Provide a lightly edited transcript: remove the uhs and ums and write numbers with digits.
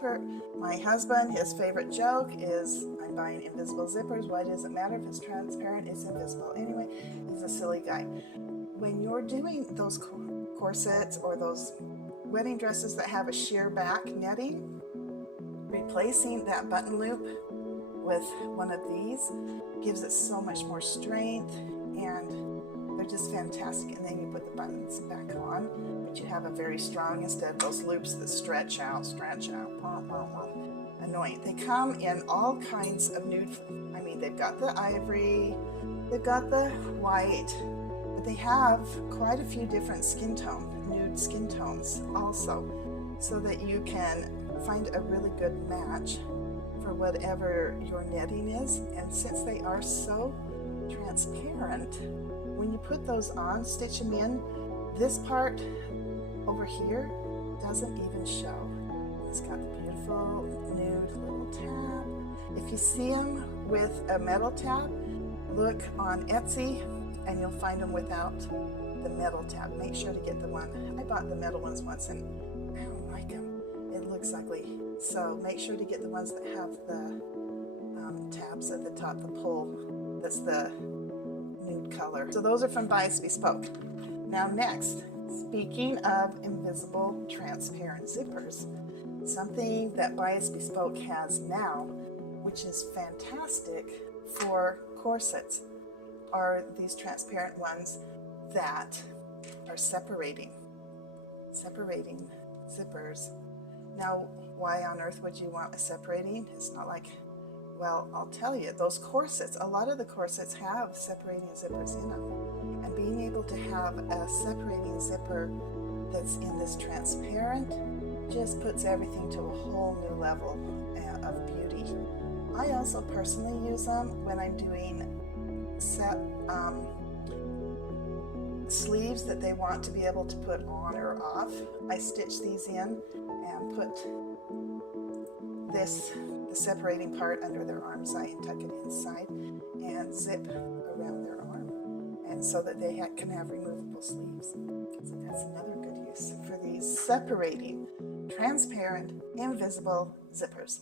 zipper. My husband, his favorite joke is, I'm buying invisible zippers. Why does it matter if it's transparent? It's invisible. Anyway, he's a silly guy. When you're doing those corsets or those wedding dresses that have a sheer back netting, replacing that button loop with one of these gives it so much more strength, and they're just fantastic. And then you put the buttons back on, but you have a very strong, instead of those loops that stretch out, annoying. They come in all kinds of nude. I mean, they've got the ivory, they've got the white, but they have quite a few different nude skin tones also, so that you can find a really good match for whatever your netting is. And since they are so transparent, when you put those on, stitch them in, this part over here doesn't even show. It's got the beautiful nude little tab. If you see them with a metal tab, look on Etsy and you'll find them without the metal tab. Make sure to get the one. I bought the metal ones once and I don't like them. It looks ugly. So make sure to get the ones that have the tabs at the top, the pull, that's the nude color. So those are from Bias Bespoke. Now next, speaking of invisible transparent zippers, something that Bias Bespoke has now, which is fantastic for corsets, are these transparent ones that are separating zippers. Now, why on earth would you want a separating? It's not like, well, I'll tell you, those corsets, a lot of the corsets have separating zippers in them. And being able to have a separating zipper that's in this transparent just puts everything to a whole new level of beauty. I also personally use them when I'm doing sleeves that they want to be able to put on or off. I stitch these in and put the separating part under their arm side and tuck it inside and zip around their arm, and so that they can have removable sleeves. So that's another good use for these separating, transparent, invisible zippers.